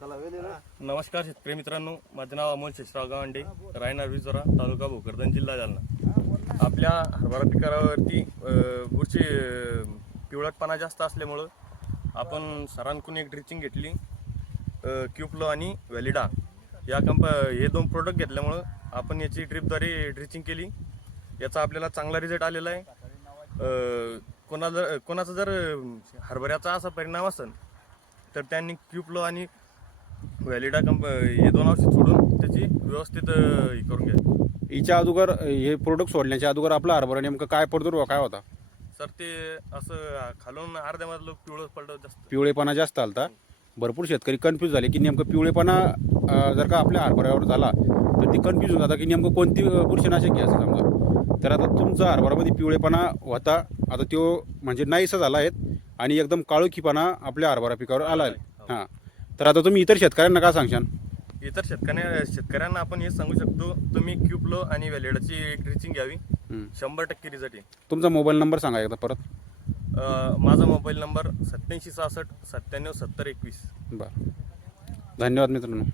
नमस्कार शेतकरी मित्रांनो, माझे नाव अमोल शेषराव गावंडे, राहणार विजोरा, तालुका भोकरदन, जिल्हा जालना. आपल्या हरभरा पिकावरती बुरशी पिवळटपणा जास्त असल्यामुळं आपण सरांकडून एक ड्रिचिंग घेतली, क्यूप्लो आणि व्हॅलिडा या हे दोन प्रोडक्ट घेतल्यामुळं आपण याची ड्रिपद्वारे ड्रिचिंग केली. याचा आपल्याला चांगला रिझल्ट आलेला आहे. कोणाचा जर हरभऱ्याचा असा परिणाम असेल तर त्यांनी क्यूप्लो आणि व्हॅलिडा हे दोन औषध सोडून त्याची व्यवस्थित हे करून घ्या. हिच्या अगोदर हे प्रोडक्ट सोडण्याच्या अगोदर आपला हरभरा नेमकं काय प्रादुर्भाव काय होता? सर ते असं खालून अर्ध्यामधलं पिवळं पडलं, जास्त पिवळेपणा जास्त आलता. भरपूर शेतकरी कन्फ्यूज झाले की नेमकं पिवळेपणा जर का आपल्या हरभऱ्यावर झाला तर ती कन्फ्यूज होऊन जातं की नेमकं कोणती बुरशीनाशक घ्यायचं समजा. तर आता तुमचा हरभऱ्यामध्ये पिवळेपणा होता, आता तो म्हणजे नाहीसा झाला आहे आणि एकदम काळोखीपणा आपल्या हरभरा पिकावर आला आहे. हां, तर आता तुम्ही इतर शेतकऱ्यांना काय सांगशाल? इतर शेतकऱ्यांना आपण हे सांगू शकतो, तुम्ही क्यूप्लो आणि व्हॅलिडाची ड्रिचिंग घ्यावी. 100% रिझल्ट आहे. तुमचा मोबाईल नंबर सांगा एकदा परत. माझा मोबाईल नंबर 8766 97 70 21. बरं, धन्यवाद मित्रांनो.